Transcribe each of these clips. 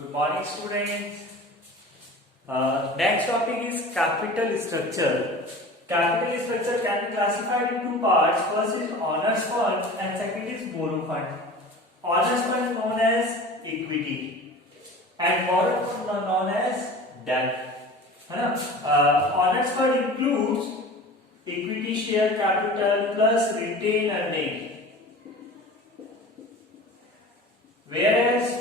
Good morning, students. Next topic is capital structure. Capital structure can be classified in two parts. First is owners fund and second is borrow fund. Owners fund is known as equity and borrow fund is known as debt. है ना? Owners fund includes equity share capital plus retained earning. Whereas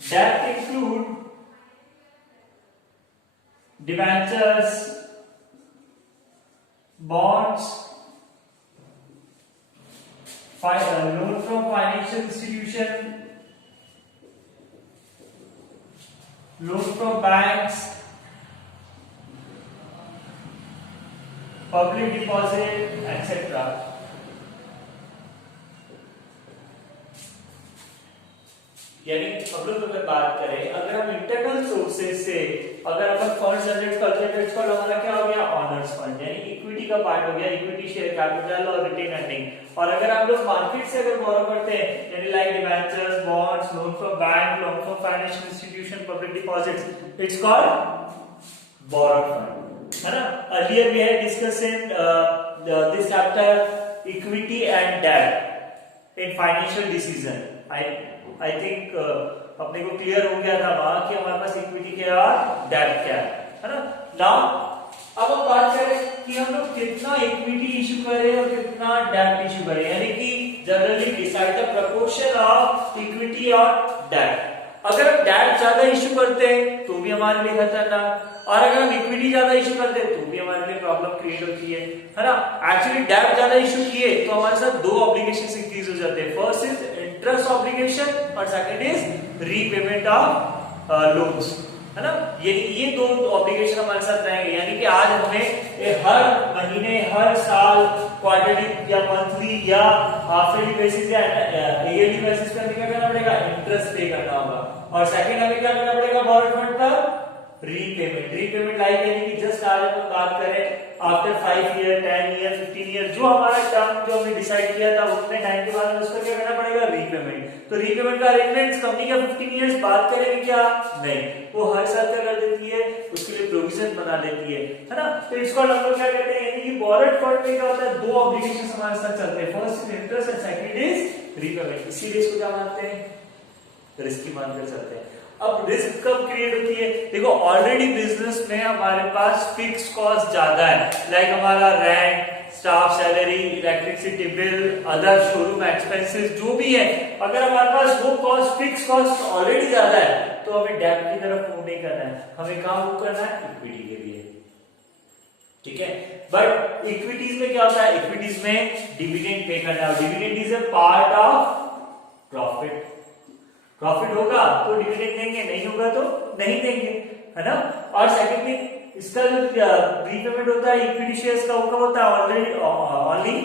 debt include debentures, bonds, loan from financial institution, loan from banks, public deposit, etc. यानी हम लोग अगर बात करें, अगर हम इंटरनल सोर्सेज से अगर अपन फंड जनरेट करते हैं तो इसका हमारा क्या हो गया, ऑनर्स फंड, यानी इक्विटी का पार्ट हो गया, इक्विटी शेयर कैपिटल और रिटेन अर्निंग। और अगर हम लोग मार्केट से अगर बोरो करते हैं, यानी like debentures, bonds, loan from bank, loan from financial institution, public deposits, it's called borrowed fund, है ना। Earlier we had discuss in this chapter equity and debt in financial decision. I think अपने को clear हो गया था वहां कि हमारे पास इक्विटी क्या है, डेट क्या है ना। नाउ अब हम बात करें कि हम लोग कितना इक्विटी इशू करें और कितना डेट इशू करें, यानी कि generally decide the proportion of equity और डेट। अगर हम डेट ज्यादा इशू करते हैं तो भी हमारे लिए खतरनाक, और अगर हम इक्विटी ज्यादा इशू करते हैं तो भी हमारे लिए प्रॉब्लम क्रिएट होती है ना। एक्चुअली डेट ज्यादा इशू किए तो हमारे साथ दो ऑब्लिगेशन इंक्रीज हो जाते हैं। फर्स्ट इज इंटरेस्ट ऑब्लिगेशन और second is repayment of loans, है ना। ये दो ऑब्लिगेशन हमारे साथ रहेंगे, यानी कि आज हमें हर महीने, हर साल, क्वार्टरली या मंथली या हाफ ईयरली बेसिस या ईयरली बेसिस पे हमें क्या करना पड़ेगा, इंटरेस्ट पे करना होगा। और सेकंड हमें क्या करना पड़ेगा, बोरोड फंड पर रीपेमेंट लाइक, यानी कि जस्ट आज हम बात करें आफ्टर 5 ईयर, 10 ईयर, 15 ईयर, जो हमारा टर्म जो हमने डिसाइड किया था उतने टाइम के बाद हमें उसका क्या करना पड़ेगा, रीपेमेंट। तो रीपेमेंट का अरेंजमेंट कंपनी का 15 इयर्स बात करेंगे क्या, नहीं, वो हर साल क्या कर देती है, उसके लिए प्रोविजन बना लेती है ना। तो इसको हम लोग क्या कहते हैं, यानी कि बोरोड फंड में क्या होता है, दो ऑब्लिगेशन हमारे साथ चलते हैं, first is interest and second is repayment. इसीलिए इसको क्या मानते हैं, रिस्की मानकर चलते हैं। अब रिस्क कब क्रिएट होती है, देखो ऑलरेडी बिजनेस में हमारे पास फिक्स कॉस्ट ज्यादा है, लाइक हमारा rent, staff salary, electricity bill, other showroom expenses जो भी है, अगर हमारे पास वो कॉस्ट, फिक्स कॉस्ट ऑलरेडी ज्यादा है तो हमें डेट की तरफ मूव नहीं करना है, हमें कहां मूव करना है, इक्विटी के लिए, ठीक है। बट इक्विटीज में क्या होता है, इक्विटीज में डिविडेंड पे करना है, dividend is a part of profit. Profit होगा तो डिविडेंड देंगे, नहीं होगा तो नहीं देंगे, है ना। और सेकंड थिंग, इसका जो रीपेमेंट होता है इक्विटी शेयर्स का, वो कब होता है, already only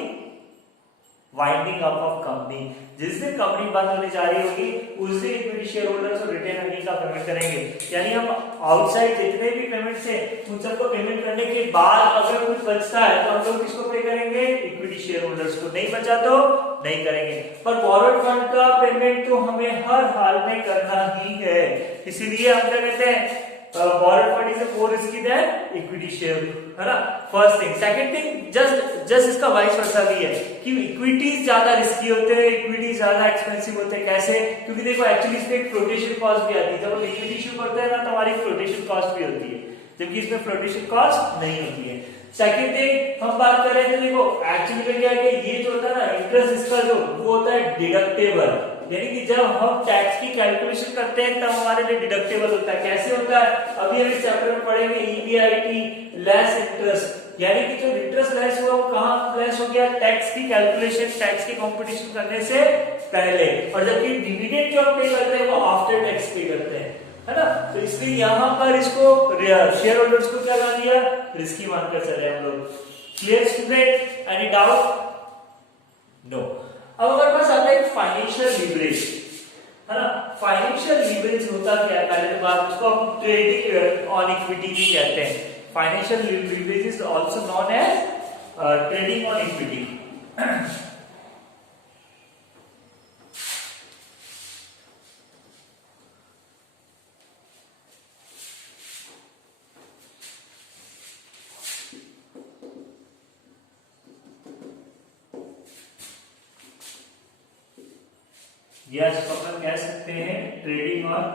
winding up of company, जिस दिन कंपनी बंद होने जा रही होगी उस दिन इक्विटी शेयर होल्डर्स को रिटेन अर्निंग का पेमेंट करेंगे। यानी हम आउटसाइड जितने भी पेमेंट्स है उन सबको पेमेंट करने के बाद अगर कुछ बचता है तो हम लोग किसको पे करेंगे, इक्विटी शेयर होल्डर्स को, नहीं बचा तो नहीं करेंगे। पर बोरोड फंड का पेमेंट तो हमें हर हाल में करना ही है, इसीलिए हम क्या कहते हैं, borrowed fund is more risky than equity share, है ना। First thing, second thing, just इसका वाइस वर्सा भी है कि इक्विटीज ज्यादा रिस्की होते हैं, इक्विटी ज्यादा एक्सपेंसिव होते हैं। कैसे, क्योंकि देखो एक्चुअली इसमें एक फ्लोटेशन कॉस्ट भी आती है, जब हम इक्विटी इशू करते हैं ना तो हमारी फ्लोटेशन कॉस्ट भी होती है, जबकि इसमें फ्लोटेशन कॉस्ट नहीं होती है। सेकंड थिंग हम बात कर रहे थे, देखो एक्चुअली में क्या है, ये जो होता है ना इंटरेस्ट, इसका जो वो होता है डिडक्टेबल, यानी कि जब हम टैक्स की कैलकुलेशन करते हैं तब हमारे लिए डिडक्टेबल होता है। कैसे होता है, अभी हम इस चैप्टर में पढ़ेंगे, ईबीआईटी लेस इंटरेस्ट, यानी कि जो इंटरेस्ट लेस हुआ वो कहां लेस हो गया, टैक्स की कैलकुलेशन, टैक्स की कंपटीशन करने से पहले, और जबकि डिविडेंड जो हम पे करते हैं वो आफ्टर टैक्स पे करते हैं, है ना। तो इसलिए यहां पर इसको शेयर होल्डर्स को क्या कर दिया, रिस्की मानकर चले हम लोग। Clear student, any doubt, no. अब हमारे पास आता है फाइनेंशियल लीवरेज, है ना। फाइनेंशियल लीवरेज होता क्या है, पहले तो बात, उसको हम ट्रेडिंग ऑन इक्विटी भी कहते हैं। Financial leverage is also known as trading on equity. या इसको अपन कह सकते हैं ट्रेडिंग ऑन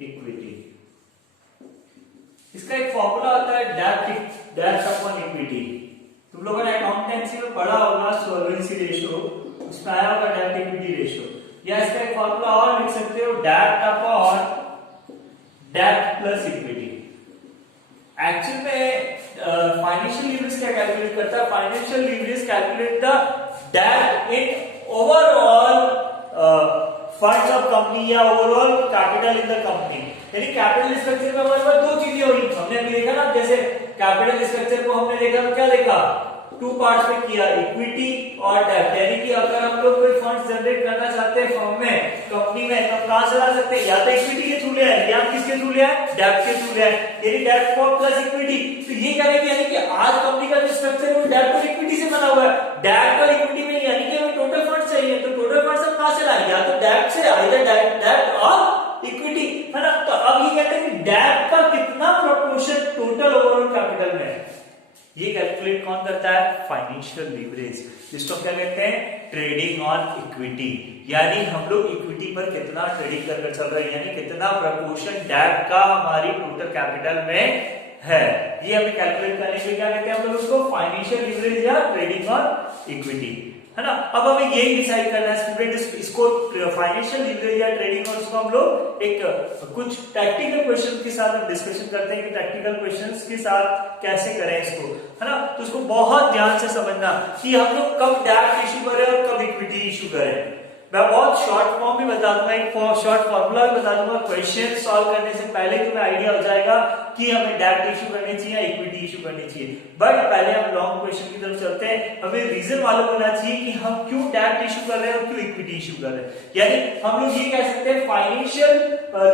इक्विटी। इसका एक फॉर्मूला होता है डेब्ट अपॉन इक्विटी। तुम लोगों ने अकाउंटेंसी में पढ़ा होगा सॉल्वेंसी रेशियो, उसमें आया होगा डेब्ट इक्विटी रेशियो। या इसका एक फॉर्मूला और लिख सकते हो डेब्ट अपॉन डेब्ट प्लस इक्विटी। एक्चुअल में फाइनेंशियल लीवरेज क्या कैलकुलेट करता है? फाइनेंशियल लीवरेज कैलकुलेट द डेब्ट in overall funds of company या overall capital in the company. यानी कैपिटल स्ट्रक्चर में हमारे पास दो चीजें हुई, हमने अभी देखा ना, जैसे कैपिटल स्ट्रक्चर को हमने देखा तो क्या देखा, टू पार्ट्स में किया, इक्विटी और डेब्ट। यानी कि अगर हम लोग कोई फंड्स जनरेट करना चाहते हैं फर्म में, कंपनी में, तो कहां से ला सकते हैं? या तो इक्विटी के थ्रू ले आए या किसके थ्रू ले आए? डेब्ट के थ्रू ले आए। यानी डेब्ट प्लस इक्विटी। तो ये करेंगे यानी कि आज कंपनी का जो स्ट्रक्चर है वो डेब्ट और इक्विटी से बना हुआ है। डेब्ट और इक्विटी में यानी कि हमें टोटल फंड चाहिए, तो टोटल फंड हम कहां से लाएंगे? या तो डेब्ट से, आइदर डेब्ट और इक्विटी, है ना। तो अब ये कहते हैं कि डेब्ट का कितना प्रोपोर्शन टोटल ओवरऑल कैपिटल में है, ये कैलकुलेट कौन करता है? फाइनेंशियल लीवरेज, जिसको क्या कहते हैं? Trading on equity. यानी हम लोग इक्विटी पर कितना ट्रेडिंग कर चल रहे हैं, यानी कितना प्रपोर्शन डेब्ट का हमारी टोटल कैपिटल में है, ये हमें कैलकुलेट करने के लिए क्या कहते हैं हम लोग उसको? फाइनेंशियल लीवरेज या ट्रेडिंग ऑन इक्विटी, है ना। अब हमें यही डिसाइड करना है स्टूडेंट, इसको फाइनेंशियल लीवरेज या ट्रेडिंग और उसको हम लोग एक कुछ प्रैक्टिकल क्वेश्चन के साथ हम डिस्कशन करते हैं कि प्रैक्टिकल क्वेश्चंस के साथ कैसे करें इसको, है ना। तो उसको बहुत ध्यान से समझना कि हम लोग कब डेब्ट इशू करें और कब इक्विटी इशू करें। मैं बहुत शॉर्ट फॉर्म भी बता दूंगा, एक शॉर्ट फॉर्मूला भी बता दूंगा, क्वेश्चन सॉल्व करने से पहले तुम्हें आइडिया हो जाएगा कि हमें डेब्ट इशू करनी चाहिए या इक्विटी इशू करनी चाहिए। बट पहले हम लॉन्ग क्वेश्चन की तरफ चलते हैं। हमें रीजन मालूम होना चाहिए कि हम क्यों डेब्ट इशू कर रहे हैं और क्यों इक्विटी इशू कर रहे हैं। यानी हम लोग ये कह सकते हैं फाइनेंशियल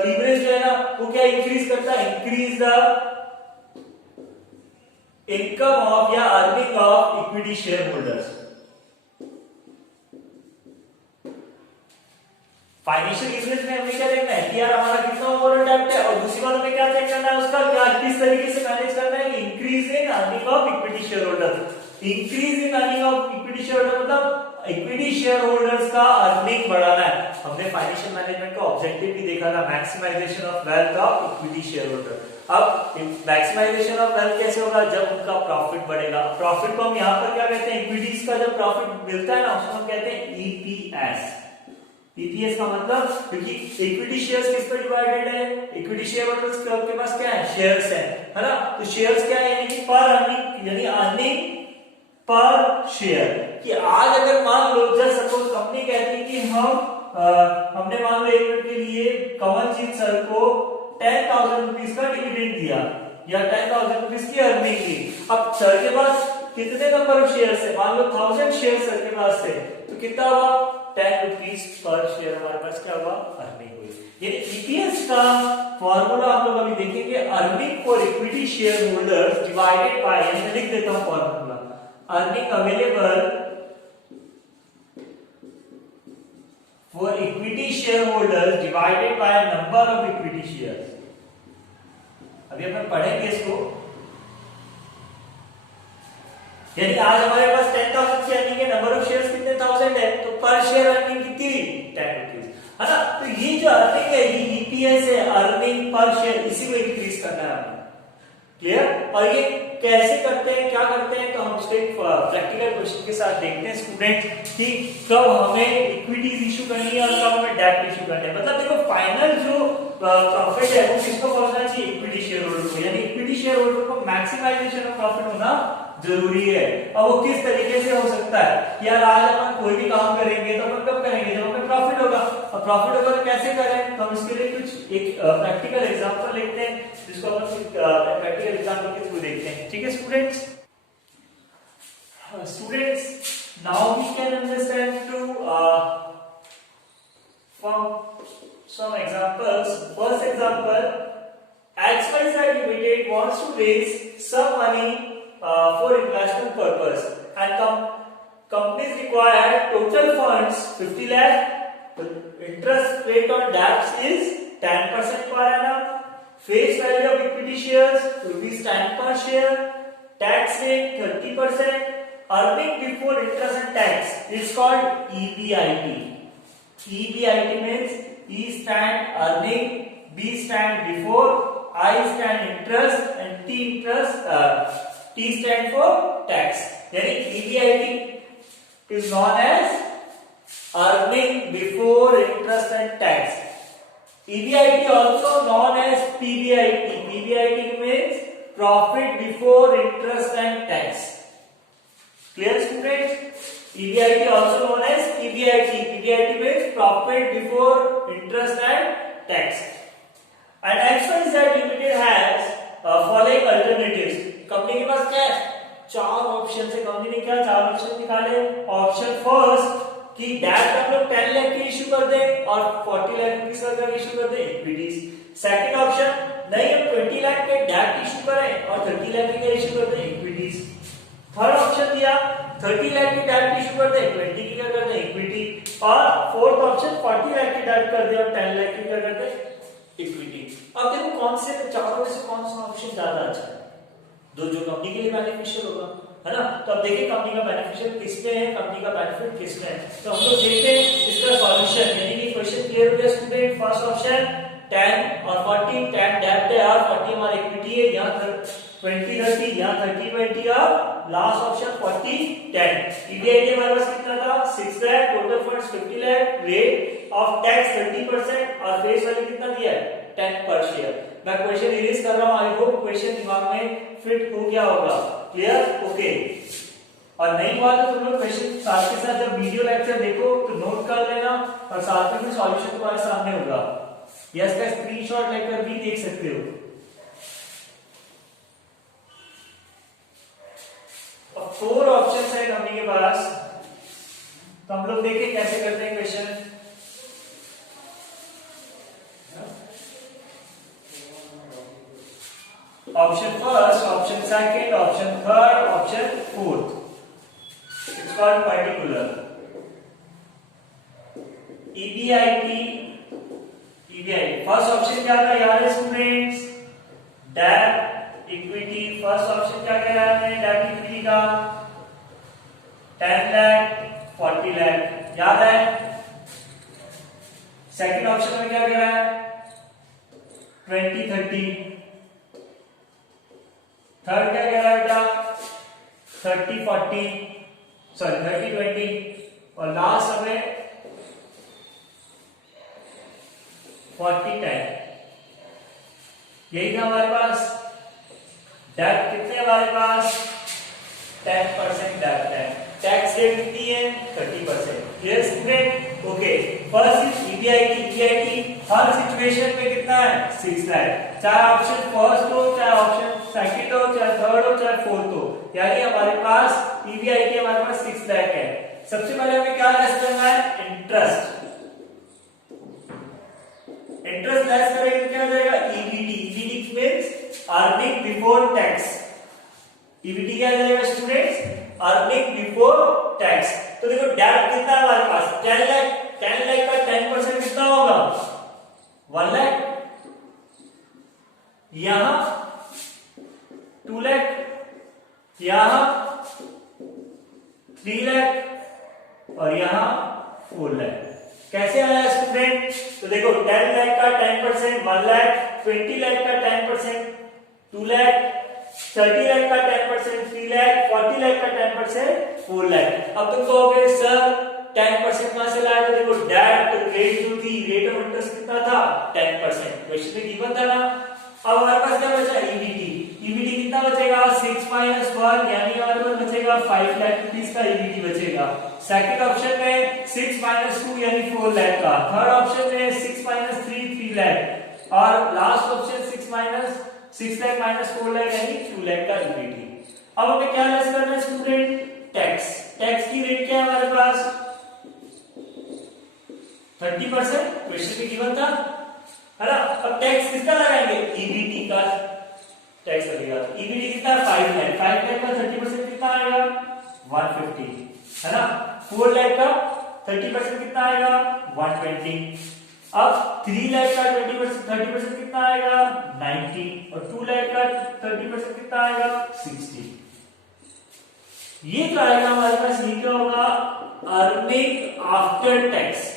लीवरेज जो है ना वो क्या इंक्रीज करता है? इंक्रीज द इनकम ऑफ या earning of equity share holders. Financial leverage में हमें क्या देखना है कि यार हमारा कितना ओवरऑल डेब्ट है, और दूसरी बात हमें क्या चेक करना है उसका क्या किस तरीके से मैनेज करना है? Increase in earning of equity share holders. Increase in earning of equity share holder मतलब इक्विटी शेयर होल्डर्स का अर्निंग बढ़ाना है। हमने फाइनेंशियल मैनेजमेंट का ऑब्जेक्टिव भी देखा था, maximization of wealth of equity share holder. अब मैक्सिमाइजेशन ऑफ वेल्थ कैसे होगा? जब उनका प्रॉफिट बढ़ेगा। प्रॉफिट को हम यहाँ पर क्या कहते हैं? इक्विटीज का जब प्रॉफिट मिलता है ना उसको हम कहते हैं ईपीएस। ईपीएस का मतलब, क्योंकि इक्विटी शेयर्स किस पर डिवाइडेड है? इक्विटी शेयर होल्डर्स के पास क्या है? शेयर्स है ना। तो शेयर्स क्या है? यानी कि पर अर्निंग, यानी अर्निंग पर शेयर। कि आज अगर मान लो जस्ट सपोज कंपनी कहती है कि हमने मान लो 1 मिनट के लिए कमलजीत सर को 10,000 रुपीज का डिविडेंड दिया या 10,000 रुपीज की अर्निंग दी। अब सर के पास कितने नंबर ऑफ शेयर्स है? मान लो 1000 शेयर सर के पास थे, तो कितना हुआ? 10 रुपीज पर शेयर हमारे पास क्या हुआ? अर्निंग हुई। ये ईपीएस का फॉर्मूला हम लोग अभी देखेंगे, earning for equity share holders divided by, मैं लिख देता हूं formula, earning available for equity share holders divided by number of equity shares. अभी अपन पढ़ेंगे इसको। यानी आज हमारे पास 10,000 की अर्निंग है, नंबर ऑफ शेयर्स कितने 1000 है, तो पर शेयर अर्निंग कितनी हुई? 10 रुपीज, है ना। तो ये जो अर्निंग है ये ईपीएस है, अर्निंग पर शेयर, इसी को इंक्रीज करना है हमें। क्लियर? और ये कैसे करते हैं, क्या करते हैं, तो हम स्टेप प्रैक्टिकल क्वेश्चन के साथ देखते हैं स्टूडेंट कि कब हमें इक्विटीज इशू करनी है और कब हमें डेब्ट इशू करनी है। मतलब देखो फाइनल जो प्रॉफिट है वो किसको पहुंचना चाहिए? इक्विटी शेयर होल्डर को। यानी इक्विटी शेयर होल्डर को मैक्सिमाइजेशन ऑफ प्रॉफिट होना जरूरी है। और वो किस तरीके से हो सकता है? यार आज अपन कोई भी काम करेंगे तो अपन कब करेंगे? जब हमें प्रॉफिट होगा। और प्रॉफिट होगा तो कैसे करें? तो हम इसके लिए कुछ एक प्रैक्टिकल एग्जांपल लेते हैं, जिसको अपन प्रैक्टिकल एग्जांपल के थ्रू देखते हैं। ठीक है students? Now we can understand through from some examples. First example, XYZ Limited wants to raise some money for investment purpose, and companies require total funds 50 lakh. The interest rate on debts is 10% per annum. Face value of equity shares ₹10 per share. Tax rate 30%. Earning before interest and tax is called EBIT. EBIT means E stand earning, B stand before, I stand interest and T stand for tax. यानी EBIT is known as earning before interest and tax. EBIT also known as PBIT. PBIT means profit before interest and tax. Clear, students? EBIT also known as PBIT. PBIT means profit before interest and tax. And XYZ Limited has following alternatives. Company के पास क्या है? चार option है. Company ने क्या चार option निकाले? Option first कि डेट हम लोग 10 लाख की इशू कर दें और 40 लाख रुपीस का इशू कर दें इक्विटीज. सेकंड ऑप्शन नहीं, हम 20 लाख के डेट इशू करें और 30 लाख के इशू कर दें इक्विटीज. थर्ड ऑप्शन दिया 30 लाख की डेट इशू कर दें, 20 की क्या कर दें इक्विटी. और फोर्थ ऑप्शन 40 लाख की डेट कर दे और 10 लाख की क्या कर दे इक्विटी. अब देखो कौन से चारों में से कौन सा ऑप्शन ज्यादा अच्छा है, जो कंपनी के लिए बेनिफिशियल होगा, है ना. तो अब देखिए कंपनी का बेनिफिशियल किसमें है, कंपनी का बेनिफिट किसमें है. तो हम लोग देखते हैं इसका सॉल्यूशन. यानी कि क्वेश्चन क्लियर हो गया स्टूडेंट. फर्स्ट ऑप्शन 10 और 40, 10 डेट है और 40 हमारी इक्विटी है. यहाँ 20 30, यहाँ 30 20 और लास्ट ऑप्शन 40 10. EBIT हमारे पास कितना था 6 lakh, total funds 50 lakh, rate of tax 30% और फेस वैल्यू कितना दिया है 10 पर शेयर. मैं क्वेश्चन रिलीज कर रहा हूं, आई होप क्वेश्चन दिमाग में फिट हो गया होगा. Clear, okay. और नहीं हुआ तो तुम लोग क्वेश्चन साथ के साथ जब वीडियो लेक्चर देखो तो नोट कर लेना और साथ में भी सॉल्यूशन तुम्हारे सामने होगा या इसका स्क्रीनशॉट लेकर भी देख सकते हो. और 4 ऑप्शंस है कंपनी के पास, तो हम लोग देखें कैसे करते हैं question. Option first, option second, option third, option fourth. It's called particular. EBIT first option क्या था यार students, debt equity. First option क्या कह रहा है डेट इक्विटी का 10 लाख 40 लाख, याद है. सेकंड ऑप्शन में क्या कह रहा है 20 30. थर्ड क्या कह रहा है बेटा 30 40, सॉरी 30 20 और लास्ट हमें 40 10. यही था हमारे पास. डेट कितने हमारे पास 10% डेट है. टैक्स रेट कितनी है 30%. Clear student, okay. First EBIT हर सिचुएशन में कितना है 6 लाख, चाहे ऑप्शन फर्स्ट हो, चाहे ऑप्शन सेकंड हो, चाहे थर्ड हो, चाहे फोर्थ हो. यानी हमारे पास EBIT हमारे पास 6 लाख है. सबसे पहले हमें क्या लेस करना है इंटरेस्ट. इंटरेस्ट लेस करेंगे तो क्या हो जाएगा EBT means earning before tax. EBT क्या जाएगा स्टूडेंट्स अर्निंग बिफोर टैक्स. तो देखो डेट कितना है हमारे पास 10 लाख. 10 लाख का 10% कितना होगा 1 लाख. यहां 2 लाख, यहां 3 लाख और यहां 4 लाख. कैसे आया स्टूडेंट, तो देखो 10 लाख का 10% 1 लाख, 20 लाख का 10% 2 लाख, 30 लाख का 10% 3 लाख, 40 लाख का 10% 4 लाख. अब तुम कहोगे सर 10% कहां से लाया? तो देखो डेट रेट जो थी, रेट ऑफ इंटरेस्ट कितना था 10%. क्वेश्चन में गिवन था ना. अब हमारे पास क्या बचा EBT कितना बचेगा 6 माइनस 1, यानी हमारे पास बचेगा 5 लाख रुपीस का EBT बचेगा. सेकंड ऑप्शन में 6 माइनस 2 यानी 4 लाख का. थर्ड ऑप्शन में 6 माइनस 3 लाख और last option 6 lakh minus 4 lakh यानी 2 लाख का EBT. अब हमें क्या लेस करना है स्टूडेंट टैक्स. टैक्स की रेट क्या है हमारे पास 30%. क्वेश्चन में गिवन था, है ना. अब टैक्स किसका लगाएंगे EBT का टैक्स लगेगा. EBT कितना 5 लाख. 5 लाख का 30% कितना आएगा 150, है ना. 4 लाख का 30% कितना आएगा 120. अब 3 लाख का 30% कितना आएगा 90 और 2 लाख का 30% कितना आएगा 60. ये तो आएगा हमारे पास. ये क्या होगा अर्निंग आफ्टर टैक्स.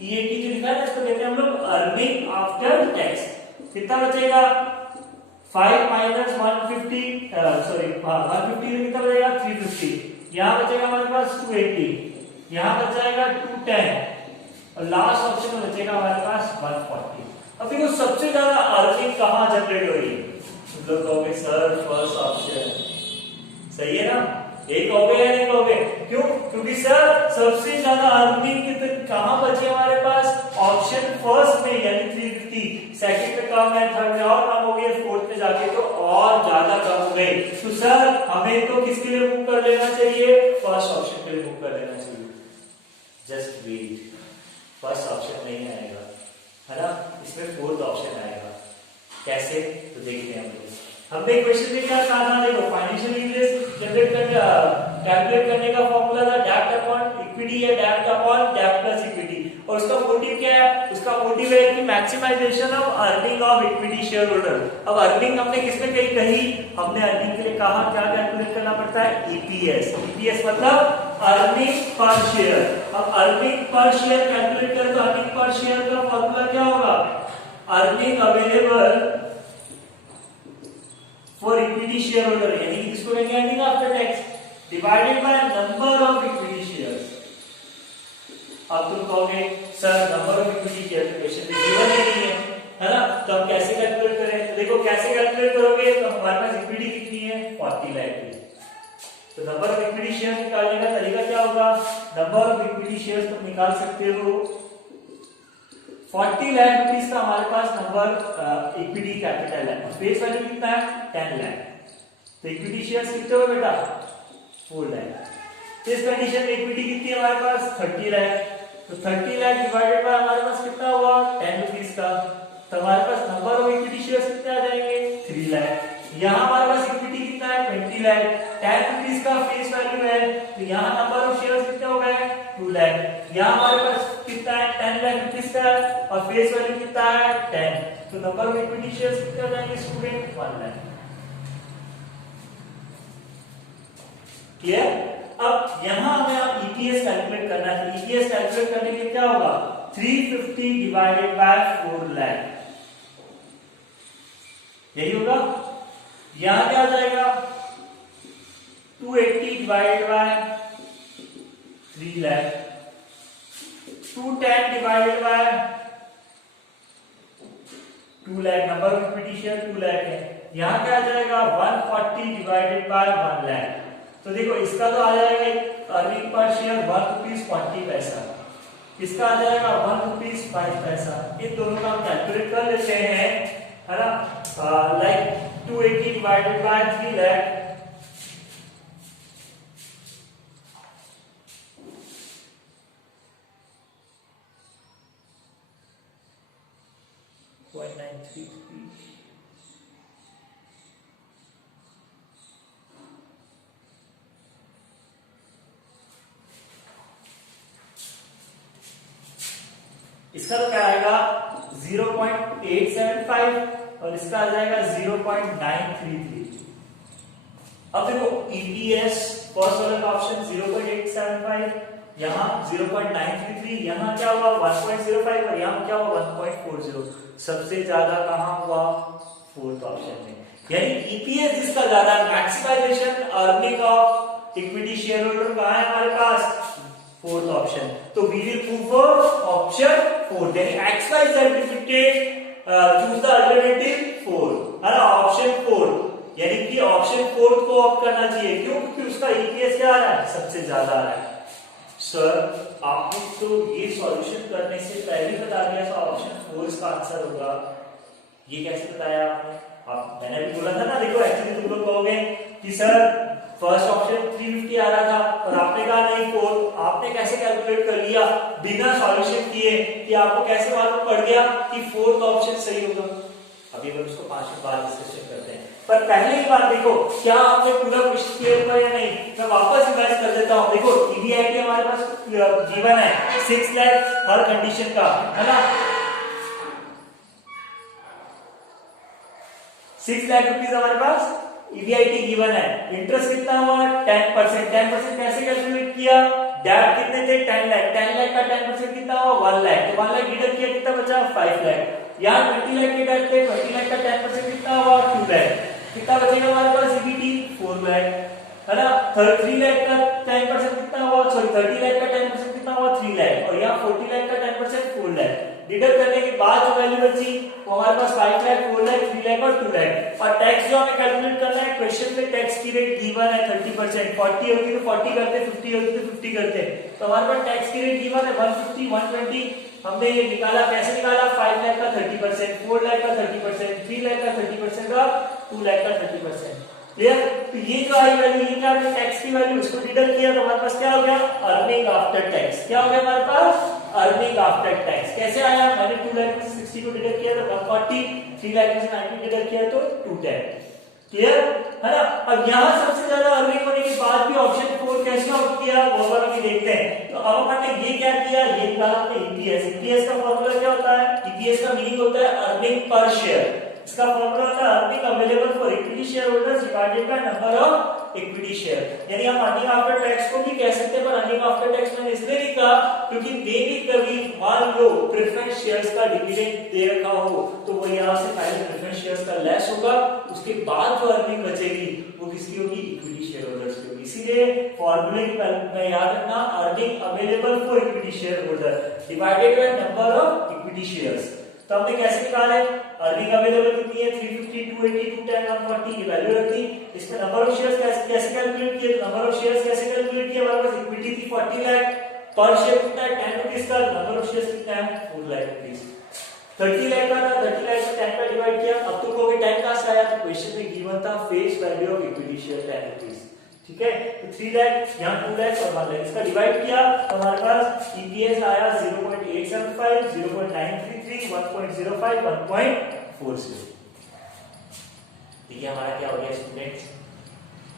EAT जो लिखा है इसको कहते हैं हम लोग अर्निंग आफ्टर टैक्स। कितना बचेगा 5 माइनस 150 सॉरी 150 में कितना बचेगा 350, यहाँ बचेगा हमारे पास 280, यहाँ बच जाएगा 210 और लास्ट ऑप्शन में बचेगा हमारे पास 140। अब देखो सबसे ज्यादा अर्निंग कहाँ जनरेट हो रही है, तुम लोग कहोगे सर फर्स्ट ऑप्शन सही है ना, एक कहोगे या नहीं कहोगे, क्यों, क्योंकि सर सबसे ज्यादा अर्निंग कहाँ बची हमारे पास ऑप्शन फर्स्ट में यानी 350, सेकंड पे कम है, थर्ड में और कम हो गई, फोर्थ में जाके तो और ज्यादा कम हो गई। तो सर हमें तो किसके लिए मूव कर लेना चाहिए, फर्स्ट ऑप्शन के लिए मूव कर लेना चाहिए। जस्ट वेट, फर्स्ट ऑप्शन नहीं आएगा है ना, इसमें फोर्थ ऑप्शन आएगा। कैसे, तो देखते हैं हम लोग। हमने क्वेश्चन में क्या कहा था, देखो फाइनेंशियल लीवरेज जनरेट करने कैलकुलेट करने का फॉर्मूला था डेब्ट अपॉन इक्विटी या डेब्ट अपॉन डेब्ट प्लस इक्विटी, और उसका मोटिव क्या है, उसका मोटिव है कि maximization of earning of equity share holder. अब अर्निंग हमने किसमें कही, हमने अर्निंग के लिए कहा क्या कैलकुलेट करना पड़ता है, ईपीएस। ईपीएस मतलब अर्निंग पर शेयर। अब अर्निंग पर शेयर कैलकुलेट करें तो अर्निंग पर शेयर का फॉर्मूला क्या होगा, earning available for equity share holder, यानी इसको कहेंगे earning after tax divided by number of equity shares. अब तुम कहोगे sir number of equity share question में गिवन नहीं है ना, तो हम कैसे कैलकुलेट करें, तो देखो कैसे कैलकुलेट करोगे, तो हमारे पास इक्विटी कितनी है 40 लाख की, तो नंबर ऑफ इक्विटी शेयर्स निकालने का तरीका क्या होगा, नंबर ऑफ इक्विटी शेयर्स तुम निकाल सकते हो 40 लाख रुपीस का हमारे पास नंबर इक्विटी कैपिटल है, फेस वैल्यू कितना है 10 लाख, तो इक्विटी शेयर्स कितने हो बेटा 4 लाख। इस कंडीशन में इक्विटी कितनी है हमारे पास 30 लाख, तो 30 लाख डिवाइडेड बाय हमारे पास कितना हुआ 10 रुपीस का, तो हमारे पास नंबर ऑफ इक्विटी शेयर्स कितने आ जाएंगे 3 लाख। यहाँ हमारे पास इक्विटी कितना है 20 लाख, 10 रुपीस का फेस वैल्यू है, तो यहाँ नंबर ऑफ शेयर्स कितने हो गए 2 लाख। यहाँ हमारे पास कितना है 10 लाख रुपीस का और फेस वैल्यू कितना है 10, तो नंबर ऑफ इक्विटी शेयर्स कितने हो जाएंगे स्टूडेंट 1 लाख। क्लियर। अब यहां हमें ईपीएस कैलकुलेट करना है, ईपीएस कैलकुलेट करने के लिए क्या होगा 350 डिवाइडेड बाय 4 लाख, यही होगा। यहां क्या आ जाएगा 280 divided by 3 lakh, 210 divided by 2 lakh, number of equity share 2 lakh है। यहां क्या आ जाएगा 140 डिवाइडेड बाय 1 लाख, तो देखो इसका तो आ जाएगा अर्निंग पर शेयर 1 रुपीज 40 पैसा, इसका आ जाएगा 1 रुपीज 5 पैसा। इन दोनों का हम कैलकुलेट कर लेते हैं है ना, लाइक 280 डिवाइडेड बाय 3 लाख, इसका तो क्या आएगा 0.875 और इसका आ जाएगा 0.933। अब देखो ईपीएस फर्स्ट वाला का ऑप्शन 0.875, यहाँ 0.933, यहाँ क्या हुआ 1.05 और यहाँ क्या हुआ 1.40, सबसे ज्यादा कहाँ हुआ फोर्थ ऑप्शन में, यानी ईपीएस जिसका ज्यादा maximization earning of equity share holder कहाँ है हमारे पास फोर्थ ऑप्शन, तो we will move for option 4, यानी X Y Z difficult choose the alternative 4 है ना, ऑप्शन 4, यानी कि ऑप्शन 4 को ऑप्ट करना चाहिए, क्यों, क्योंकि उसका ईपीएस क्या आ रहा है सबसे ज्यादा आ रहा है। सर आपने तो ये सॉल्यूशन करने से पहले बता दिया था ऑप्शन 4 इसका आंसर होगा, ये कैसे बताया आपने, मैंने भी बोला था ना, देखो एक्चुअली तुम लोग कहोगे कि सर फर्स्ट ऑप्शन 350 आ रहा था और आपने कहा नहीं 4, आपने कैसे कैलकुलेट कर लिया बिना सॉल्यूशन किए कि आपको कैसे मालूम पड़ गया कि फोर्थ ऑप्शन सही होगा। अभी हम इसको 5 मिनट बाद डिस्कशन करते हैं, पर पहले ही बात देखो क्या आपने पूरा क्वेश्चन क्लियर हुआ या नहीं, मैं वापस रिवाइज कर देता हूं। देखो ईबीआईटी हमारे पास गिवन है 6 लाख हर कंडीशन का है ना, 6 लाख रुपीज हमारे पास ईबीआईटी गिवन है, इंटरेस्ट कितना हुआ 10%, 10% कैसे कैलकुलेट किया डेट कितने थे 10 लाख, 10 लाख का 10% कितना हुआ 1 लाख, तो 1 लाख डिडक्ट किया कितना बचा 5 लाख। यहाँ 20 लाख के डेट थे, 20 लाख का 10% कितना हुआ 2 लाख, कितना बचेगा हमारे पास इक्विटी 4 लाख, है ना। 3 लाख का 10% कितना हुआ, सॉरी 30 लाख का 10% कितना हुआ 3 लाख, और यहाँ 40 लाख का 10% 4 लाख। डिडक्ट करने के बाद जो वैल्यू बची वो हमारे पास 5 लाख, 4 लाख, 3 लाख और 2 लाख। और टैक्स जो हमें कैलकुलेट करना है, क्वेश्चन में टैक्स की रेट गिवन है 30%, 40 होती तो 40 करते, 50 होती तो 50 करते, तो हमारे पास टैक्स की रेट गिवन है 150, 120। हमने ये निकाला, कैसे निकाला, 5 लाख का 30%, 4 लाख का 30%, 3 लाख का 30% और 2 लाख का 30%। क्लियर। तो ये जो आई वैल्यू, ये क्या है टैक्स की वैल्यू, उसको डिडक्ट किया तो हमारे पास क्या हो गया अर्निंग आफ्टर टैक्स। क्या हो गया हमारे पास अर्निंग आफ्टर टैक्स। कैसे आया, मैंने 2 लाख में से 60 को डिडक्ट किया तो 140, 3 लाख में से 90 डिडक्ट किया तो 210। क्लियर है ना। अब यहाँ सबसे ज्यादा अर्निंग होने के बाद भी ऑप्शन 4 कैसे आउट किया वो वाला भी देखते हैं। तो अब अपन ने ये क्या किया, ये निकाला हमने ईपीएस। ईपीएस का फॉर्मूला क्या होता है, ईपीएस का मीनिंग होता है अर्निंग पर शेयर। इसका फॉर्मूला होता है earning available for equity share holders divided by number of equity share. यानी हम अर्निंग आफ्टर टैक्स को भी कह सकते हैं, पर अर्निंग आफ्टर टैक्स मैंने इसलिए नहीं कहा क्योंकि दे भी कभी मान लो प्रेफरेंस शेयर्स का डिविडेंड दे रखा हो तो वो यहाँ से पहले प्रेफरेंस शेयर्स का लेस होगा, उसके बाद जो अर्निंग बचेगी वो किसकी होगी, इक्विटी शेयर होल्डर्स की होगी। इसीलिए फॉर्मूले में याद रखना earning available for equity share holder divided by number of equity shares. तो हमने कैसे निकाले, अर्निंग अवेलेबल कितनी है 350, 280, 210, 140 ये वैल्यू रखी। इसमें नंबर ऑफ शेयर्स कैसे कैलकुलेट किए, नंबर ऑफ शेयर्स कैसे कैलकुलेट किया, हमारे पास इक्विटी थी 40 लाख, पर शेयर कितना है 10 रुपीस का, नंबर ऑफ शेयर्स कितना है 4 लाख रुपीस। 30 लाख का था, 30 लाख से 10 का डिवाइड किया, अब तो कहोगे 10 कहां से आया, तो क्वेश्चन में गिवन था face value of equity share 10 rupees. ठीक है, तो 3 लाख, यहाँ 2 लाख और 1 लाख, इसका डिवाइड किया तो हमारे पास ईपीएस आया 0.875, 0.933, 1.05, 1.40। ठीक है, हमारा क्या हो गया स्टूडेंट्स,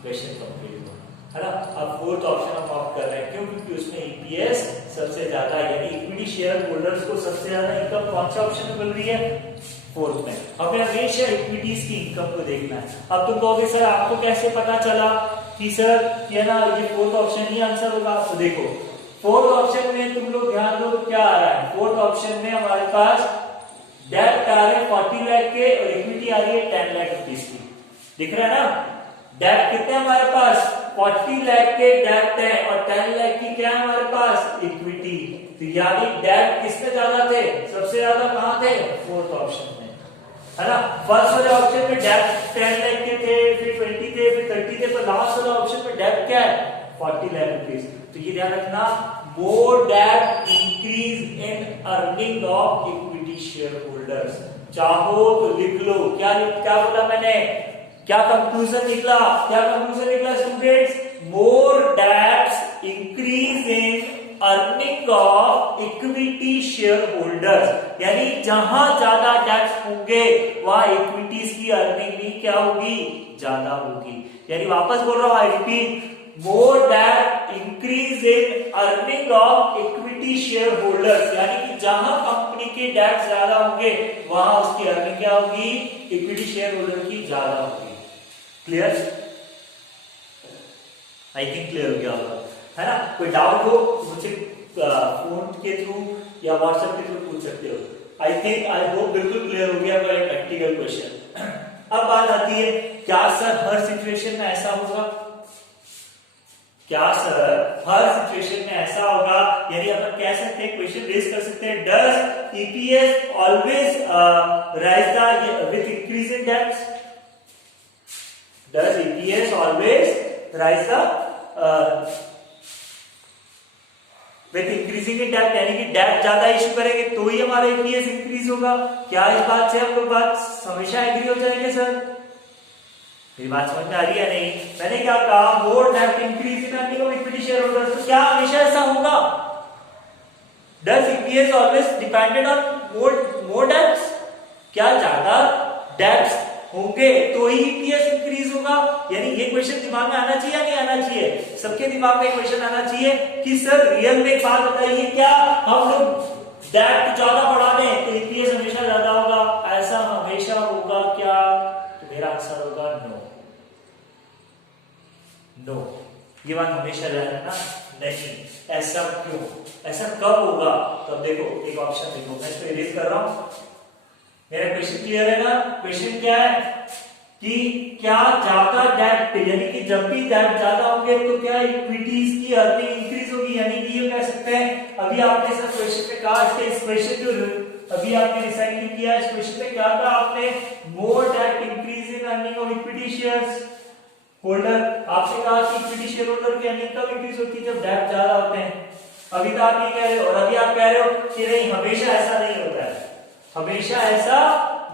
क्वेश्चन कंप्लीट हुआ, है ना। अब फोर्थ ऑप्शन हम ऑप्ट कर रहे हैं, क्यों, क्योंकि उसमें ईपीएस सबसे ज्यादा, यानी इक्विटी शेयर होल्डर्स को सबसे ज्यादा इनकम कौन सा ऑप्शन में मिल रही है, फोर्थ में। हमें हमेशा इक्विटीज की इनकम को देखना है। अब तुम कहोगे सर आपको कैसे पता चला कि सर ये ना ये फोर्थ ऑप्शन ही आंसर होगा, तो देखो फोर्थ ऑप्शन में तुम लोग ध्यान दो क्या आ रहा है, फोर्थ ऑप्शन में हमारे पास डेट आ रहे 40 लाख के और इक्विटी आ रही है 10 लाख रुपीस की, दिख रहा है ना। डेट कितने हमारे पास 40 लाख के डेट है और 10 लाख की क्या है हमारे पास इक्विटी, तो यानी डेट किसमें ज्यादा थे, सबसे ज्यादा कहां थे, फोर्थ ऑप्शन में, है ना। फर्स्ट वाले ऑप्शन में डेट 10 लाख के थे, फिर 20 थे, फिर 30 थे, पर लास्ट वाले ऑप्शन में डेट क्या है 40 लाख रुपीस। तो ये ध्यान रखना, more debt increase in earning of equity share holders. चाहो तो लिख लो, क्या बोला मैंने, क्या कंक्लूजन निकला, students, more debts increase in earning of equity share holders, यानी जहां ज्यादा टैक्स होंगे वहां इक्विटीज की अर्निंग भी क्या होगी, ज्यादा होगी। यानी वापस बोल रहा हूं, I repeat, more debt increase in earning of equity share holders, यानी कि जहां कंपनी के डेट ज्यादा होंगे वहां उसकी अर्निंग क्या होगी, इक्विटी शेयर होल्डर की ज्यादा होगी। क्लियर, आई थिंक क्लियर हो गया होगा, है ना। कोई डाउट हो मुझे फोन के थ्रू या व्हाट्सएप के थ्रू पूछ सकते हो। आई होप बिल्कुल क्लियर हो गया होगा ये प्रैक्टिकल क्वेश्चन। अब बात आती है, क्या सर हर सिचुएशन में ऐसा होगा, क्या सर हर सिचुएशन में ऐसा होगा, यानी अपन कह सकते हैं, क्वेश्चन रेज कर सकते हैं, does EPS always rise the with increase in debts, does EPS always rise the with increasing in debt, यानी कि डेट ज्यादा इश्यू करेंगे तो ही हमारा ईपीएस इंक्रीज होगा। क्या इस बात से हम लोग बात हमेशा एग्री हो जाएंगे सर, मेरी बात समझ में आ रही है नहीं। मैंने क्या कहा, more debt increase in earning of equity share holders, तो क्या हमेशा ऐसा होगा, does EPS always depended on more debts, क्या ज्यादा डेट्स होंगे तो ही ईपीएस इंक्रीज होगा। यानी ये क्वेश्चन दिमाग में आना चाहिए या नहीं आना चाहिए, सबके दिमाग में क्वेश्चन आना चाहिए कि सर रियल में एक बात बताइए, क्या हम लोग डेट ज्यादा बढ़ा दें तो ईपीएस हमेशा ज्यादा होगा, ऐसा हमेशा होगा क्या, तो मेरा आंसर होगा नो, नो, ये बात हमेशा ध्यान रखना नहीं, ऐसा क्यों, ऐसा कब होगा? तो अब देखो एक ऑप्शन देखो, मैं इसको इरेज कर रहा हूं। मेरा क्वेश्चन क्लियर है ना? क्वेश्चन क्या है कि क्या ज्यादा डेब्ट, यानी कि जब भी डेब्ट ज्यादा होंगे तो क्या इक्विटीज की अर्निंग इंक्रीज होगी, यानी कि ये कह सकते हैं अभी आपने इस क्वेश्चन पे कहा, इसके इस क्वेश्चन जो अभी आपने रिसाइकलिंग किया, इस क्वेश्चन में क्या था आपने, मोर डेब्ट increase in earning of equity shares holder. आपसे कहा कि इक्विटी शेयर होल्डर की अर्निंग कब इंक्रीज होती है, जब डेब्ट ज्यादा होते हैं। अभी तो आप ये कह रहे हो, और अभी आप कह रहे हो कि नहीं हमेशा ऐसा नहीं होता है, हमेशा ऐसा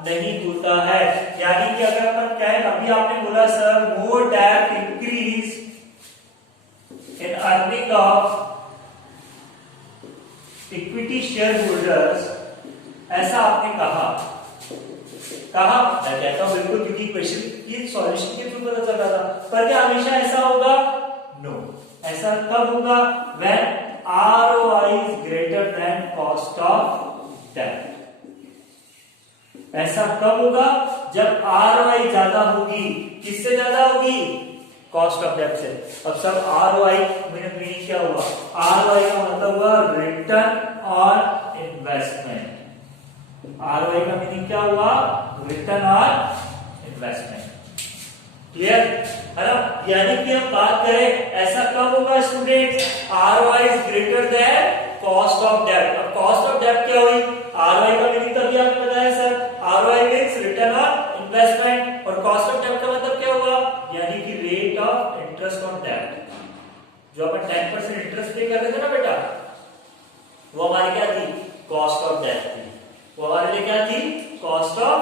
नहीं होता है। यानी कि अगर अपन कहें, अभी आपने बोला सर मोर डेब्ट increase in earning of equity share holders, ऐसा आपने कहा, मैं कहता हूं बिल्कुल, क्योंकि क्वेश्चन की सॉल्यूशन के थ्रू पता चल रहा था। पर क्या हमेशा ऐसा होगा? नो। ऐसा कब होगा? When ROI is greater than cost of debt। ऐसा कब होगा? जब ROI ज्यादा होगी। किससे ज्यादा होगी? कॉस्ट ऑफ डेब्ट से। अब सब ROI मीनिंग क्या हुआ? ROI का मतलब हुआ रिटर्न ऑन इन्वेस्टमेंट। ROI का मीनिंग क्या हुआ? Return on investment. क्लियर है ना? यानी कि हम बात करें ऐसा कब होगा student? ROI is greater than cost of डेब्ट। अब कॉस्ट ऑफ डेब्ट क्या हुई? ROI का मीनिंग तो अभी आपने बताया sir, ROI means return on investment, और कॉस्ट ऑफ डेब्ट का मतलब क्या हुआ? यानी कि रेट ऑफ इंटरेस्ट ऑन डेब्ट। जो अपन 10% इंटरेस्ट पे कर रहे थे ना बेटा, वो हमारी क्या थी? कॉस्ट ऑफ डेब्ट थी। वो हमारे लिए क्या थी? कॉस्ट ऑफ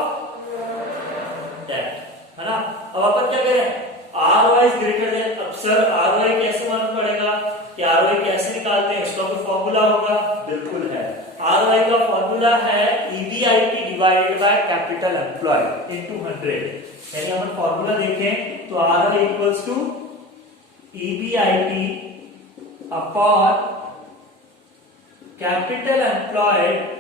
डेब्ट, है ना? अब अपन क्या करें? ROI is greater then. अब सर ROI कैसे मालूम पड़ेगा कि ROI कैसे निकालते हैं? इसका कोई फॉर्मूला होगा? बिल्कुल है। ROI का फॉर्मूला है EBIT divided by capital employed into 100। यानी अपन फॉर्मूला देखें तो ROI equals to EBIT upon capital employed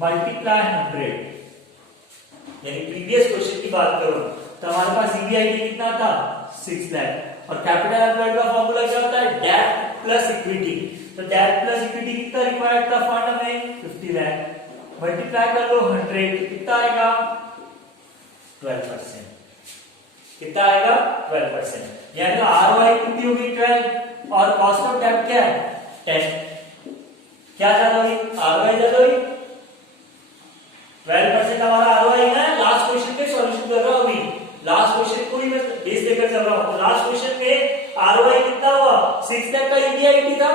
multiply 100। यानी प्रीवियस क्वेश्चन की बात करो तो हमारे पास EBIT कितना था? 6 लाख, और कैपिटल एम्प्लॉयड का फॉर्मूला क्या होता है? डेब्ट प्लस इक्विटी। तो डेब्ट प्लस इक्विटी कितना रिक्वायर्ड था फंड में? 50 लाख। मल्टीप्लाई कर लो 100, कितना आएगा? 12%। कितना आएगा? 12%। यानी ROI कितनी होगी? 12, और कॉस्ट ऑफ डेब्ट क्या है? 10। क्या ज्यादा हुई? ROI ज्यादा हुई। 12% हमारा ROI है। लास्ट क्वेश्चन के सॉल्यूशन कर रहा हूं अभी, लास्ट क्वेश्चन को ही मैं बेस लेकर चल रहा हूं। लास्ट क्वेश्चन में ROI कितना हुआ? 6 लाख का EBIT था,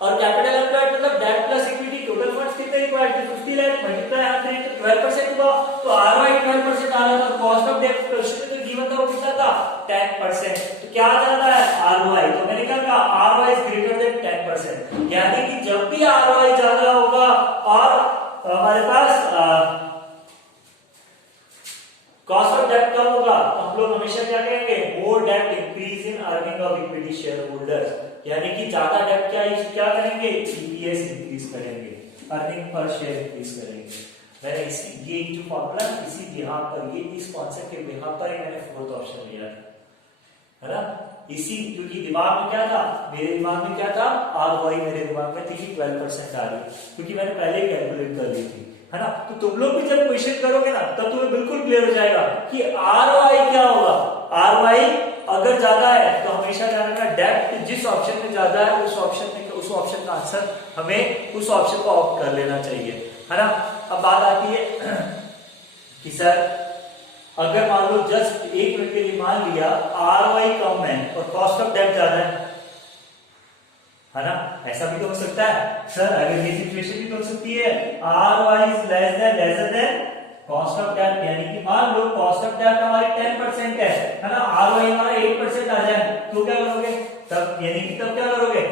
और कैपिटल एम्प्लॉयड मतलब डेब्ट प्लस इक्विटी, टोटल फंड्स कितने रिक्वायर्ड थे? 50 लाख, मल्टीप्लाई 100 तो 12% हुआ। तो ROI 12% आ रहा था, कॉस्ट ऑफ डेब्ट क्वेश्चन में जो गिवन था वो कितना था? 10%। तो क्या आ जाता है? ROI। तो मैंने क्या कहा? ROI is greater then 10%। यानी कि जब भी ROI ज्यादा होगा और हमारे पास कॉस्ट ऑफ डेब्ट कम होगा, तो हम लोग हमेशा क्या कहेंगे? मोर डेब्ट increase in earning of equity share holders. यानी कि ज्यादा डेब्ट क्या करेंगे? EPS इंक्रीज करेंगे, अर्निंग पर शेयर इंक्रीज करेंगे। मैंने ये जो फॉर्मूला इसी बिहाफ पर, ये इस कॉन्सेप्ट के बिहाफ पर ही मैंने फोर्थ ऑप्शन लिया है ना? इसी, क्योंकि दिमाग में क्या था? मेरे दिमाग में क्या था? ROI मेरे दिमाग में थी कि 12% आ रही, क्योंकि मैंने पहले ही कैलकुलेट कर ली थी, है ना? तो तुम लोग भी जब क्वेश्चन करोगे ना, तब तुम्हें बिल्कुल क्लियर हो जाएगा कि ROI क्या होगा। ROI अगर ज्यादा है तो हमेशा ध्यान रखना, डेब्ट जिस ऑप्शन में ज्यादा है उस ऑप्शन का आंसर हमें उस ऑप्शन को ऑप्ट कर लेना चाहिए, है ना? अब बात आती है कि सर अगर मान लो जस्ट 1 मिनट के लिए मान लिया ROI कम है और कॉस्ट ऑफ डेब्ट ज्यादा है ना? ऐसा भी तो हो सकता है सर, अगर ये सिचुएशन भी तो हो सकती है ROI is lesser than cost of डेब्ट। यानी कि मान लो कॉस्ट ऑफ डेब्ट हमारी 10% है ना? ROI हमारा 8% आ जाए तो क्या करोगे तब? यानी कि तब क्या करोगे?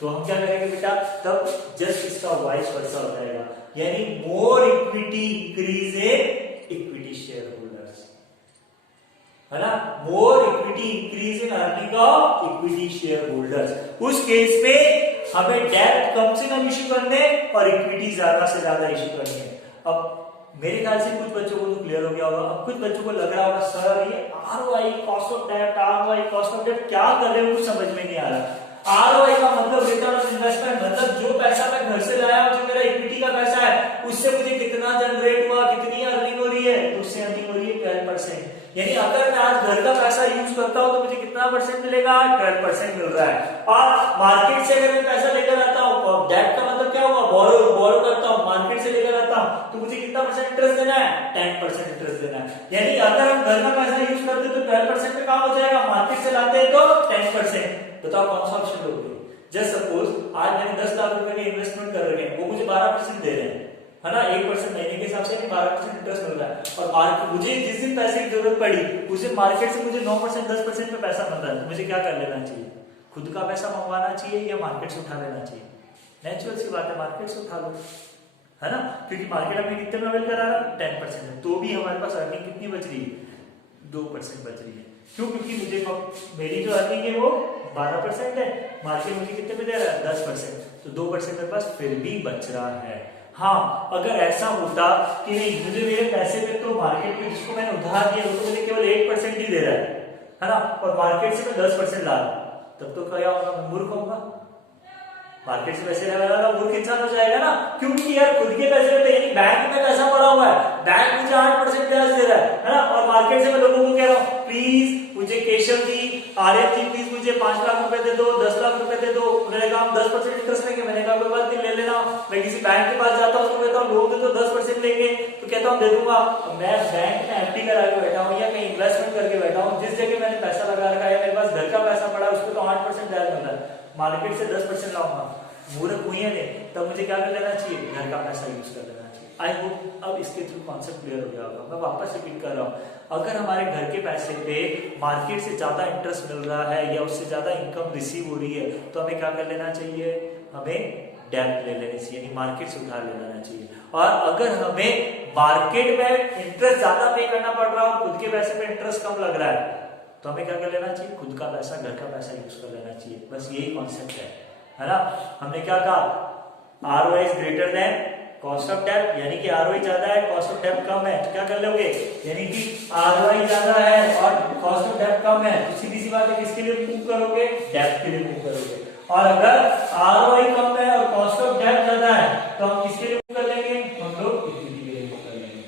तो हम क्या करेंगे बेटा? तब जस्ट इसका वाइस वर्सा हो जाएगा, यानी more equity increase in equity share holders, है ना? More equity increase in earning of equity share holders. उस केस में हमें डेब्ट कम से कम इश्यू करने और इक्विटी ज्यादा से ज्यादा इश्यू करनी है। अब मेरे ख्याल से कुछ बच्चों को तो क्लियर हो गया होगा। अब कुछ बच्चों को लग रहा होगा सर ये आरओआई कॉस्ट ऑफ डेब्ट, आरओआई कॉस्ट ऑफ डेब्ट क्या कर रहे हो, कुछ समझ में नहीं आ रहा। आरओआई का मतलब रिटर्न ऑन इन्वेस्टमेंट, मतलब जो पैसा मैं घर से लाया जो मेरा इक्विटी का पैसा है उससे मुझे कितना जनरेट हुआ, कितनी अर्निंग हो रही है, तो उससे अर्निंग हो रही है 12%। यानी अगर मैं आज घर का पैसा यूज करता हूं तो मुझे कितना परसेंट मिलेगा, 12% मिल रहा है। और मार्केट से अगर मैं पैसा लेकर आता हूं, डेट का मतलब क्या हुआ, बोरो करता हूं, मार्केट से लेकर आता हूं तो मुझे कितना परसेंट इंटरेस्ट देना है, 10% इंटरेस्ट देना है। यानी अगर हम घर का पैसा यूज करते तो 12% पे काम हो जाएगा, मार्केट से लाते हैं तो 10%। बताओ कौन सा ऑप्शन लोगे? जस्ट सपोज आज मैंने 10 लाख रुपए के इन्वेस्टमेंट कर रखे हैं, वो मुझे 12% दे रहे हैं, है ना, 1% महीने के हिसाब से 12% इंटरेस्ट मिल रहा है। और मार्केट मुझे जिस दिन पैसे की जरूरत पड़ी उस दिन मार्केट से मुझे 9% 10% पे पैसा मिल रहा है, तो मुझे क्या कर लेना चाहिए? खुद का पैसा मंगवाना चाहिए या मार्केट से उठा लेना चाहिए? नेचुरल सी बात है, मार्केट से उठा लो, है ना, क्योंकि मार्केट हमें कितने में अवेल करा रहा है, 10% है, तो भी हमारे पास अर्निंग कितनी बच रही है, 2% बच रही है। क्यों? क्योंकि मुझे मेरी जो अर्निंग है वो 12% है, मार्केट मुझे कितने में दे रहा है, 10%, तो 2% मेरे पास फिर भी बच रहा है। हाँ, अगर ऐसा होता कि नहीं मुझे मेरे पैसे पे तो मार्केट में जिसको मैंने उधार दिया वो तो मुझे केवल 1% ही दे रहा है ना, और मार्केट से मैं 10% ला रहा हूं, तब तो क्या होगा, मैं मूर्ख होऊंगा। मार्केट से पैसे लगाना मूर्ख इंसान हो जाएगा ना, क्योंकि यार खुद के पैसे पे यानी बैंक में पैसा पड़ा हुआ है, बैंक मुझे 8% ब्याज दे रहा है ना, और मार्केट से मैं लोगों को कह रहा हूँ प्लीज मुझे केशव जी, आर्यन जी प्लीज मुझे 5 लाख रुपए दे दो, 10 लाख रुपए दे दो। उन्होंने कहा हम 10% इंटरेस्ट लेंगे, मैंने कहा कोई बात नहीं ले लेना। मैं किसी बैंक के पास जाता हूँ उसको कहता हूँ लोग तो 10% लेंगे, तो कहता हूँ दे दूंगा। मैं बैंक में एफडी करा के बैठा हूँ या कहीं इन्वेस्टमेंट करके बैठा हूँ, जिस जगह मैंने पैसा लगा रखा है, मेरे पास घर का पैसा पड़ा है, उसको तो 8% ब्याज मिल रहा है, मार्केट से 10% लाऊंगा, मूर्ख हुई है नहीं, तब मुझे क्या कर लेना चाहिए, घर का पैसा यूज कर लेना चाहिए। आई होप अब इसके थ्रू कॉन्सेप्ट क्लियर हो गया होगा। मैं वापस रिपीट कर रहा हूँ, अगर हमारे घर के पैसे पे मार्केट से ज्यादा इंटरेस्ट मिल रहा है या उससे ज्यादा इनकम रिसीव हो रही है, तो हमें क्या कर लेना चाहिए, हमें डेब्ट ले लेनी चाहिए, यानी मार्केट से उधार ले लेना चाहिए। और अगर हमें मार्केट में इंटरेस्ट ज्यादा पे करना पड़ रहा है और खुद के पैसे पे इंटरेस्ट कम लग रहा है, तो हमें क्या कर लेना चाहिए, खुद का पैसा, घर का पैसा यूज कर लेना चाहिए। बस यही कॉन्सेप्ट है ना। हमने क्या कहा, ROI is greater than cost of डेब्ट, यानी कि आरओआई ज्यादा है, कॉस्ट ऑफ डेब्ट कम है, तो क्या कर लोगे, यानी कि आरओआई ज्यादा है और कॉस्ट ऑफ डेब्ट कम है, तो सीधी सी बात है किसके लिए मूव करोगे, डेब्ट के लिए मूव करोगे। और अगर आरओआई कम है और कॉस्ट ऑफ डेब्ट ज्यादा है, तो हम किसके लिए मूव कर लेंगे, हम लोग इक्विटी के लिए मूव कर लेंगे।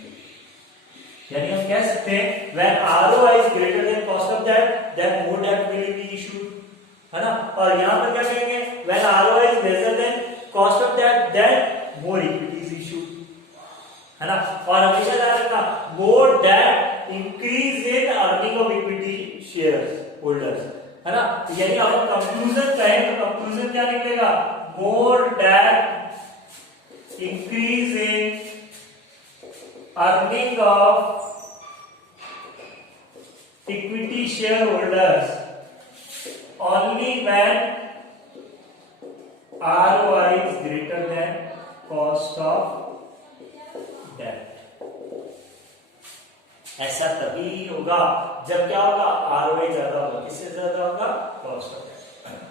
यानी हम कह सकते हैं when ROI is greater than cost of डेब्ट देन मोर डेब्ट विल बी इशूड, है ना। और यहां पर क्या कहेंगे, when ROI is lesser than cost of डेब्ट then more equity is issued, है ना। और हमेशा याद रखना, मोर डेब्ट increase in earning of equity share holders, है ना। यानी अगर कंक्लूजन कहें तो कंक्लूजन क्या निकलेगा, मोर डेब्ट increase in earning of equity share holders only when ROI is greater than cost of debt। ऐसा तभी होगा जब क्या होगा, ROI ज्यादा होगा, किससे ज्यादा होगा, कॉस्ट ऑफ डेब्ट।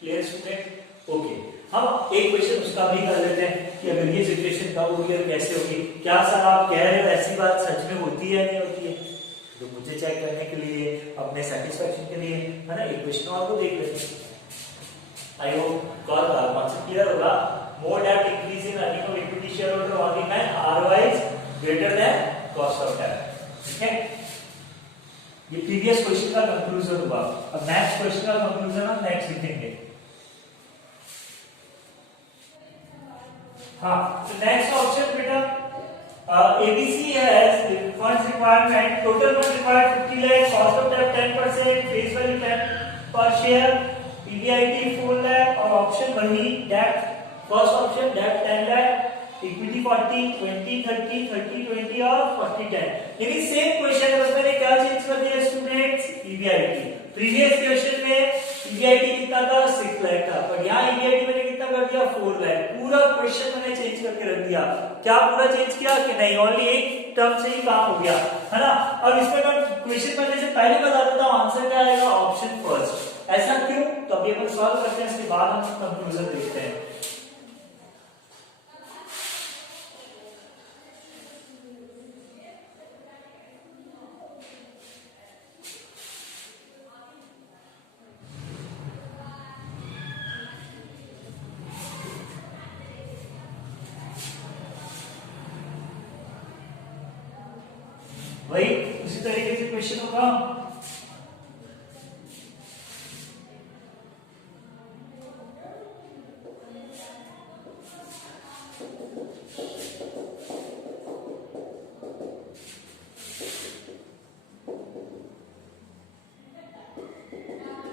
Clear student? ओके, हम एक क्वेश्चन उसका भी कर लेते हैं कि अगर ये सिचुएशन कब होगी और कैसे होगी। क्या सर आप कह रहे हो ऐसी बात सच में होती है या नहीं होती है, तो मुझे चेक करने के लिए, अपने सेटिस्फेक्शन के लिए, है ना, एक क्वेश्चन और को देख लेते हैं। आई होप कॉन्सेप्ट क्लियर होगा। मोर डेब्ट increase in earning of equity share holder only when ROI is greater than cost of डेब्ट। ठीक है, ये प्रीवियस क्वेश्चन का कंक्लूजन हुआ। अब नेक्स्ट क्वेश्चन का कंक्लूजन हम नेक्स्ट लिखेंगे। हाँ, तो नेक्स्ट ऑप्शन बेटा, ABC has funds requirement, total fund required 50 lakh, cost of debt 10%, face value 10 per share, PBIT 4 lakh, और option वही debt, first option debt 10 lakh, equity 40, 20, 30, 30, 20 और 40, 10। यानी सेम क्वेश्चन है, बस मैंने क्या चेंज कर दिया स्टूडेंट्स, PBIT। प्रीवियस क्वेश्चन में PBIT कितना था, 6 लाख था, पर यहाँ PBIT मैंने कितना कर दिया, 4 लाख। पूरा क्वेश्चन मैंने चेंज करके रख दिया। क्या पूरा चेंज किया कि नहीं, ओनली एक टर्म से ही काम हो गया, है ना। अब इसमें मैं क्वेश्चन करने से पहले बता देता हूँ आंसर क्या आएगा, ऑप्शन फर्स्ट। ऐसा क्यों, तो अभी अपन सॉल्व करते हैं, इसके बाद हम कंक्लूजन देखते हैं। वही उसी तरीके से क्वेश्चन होगा।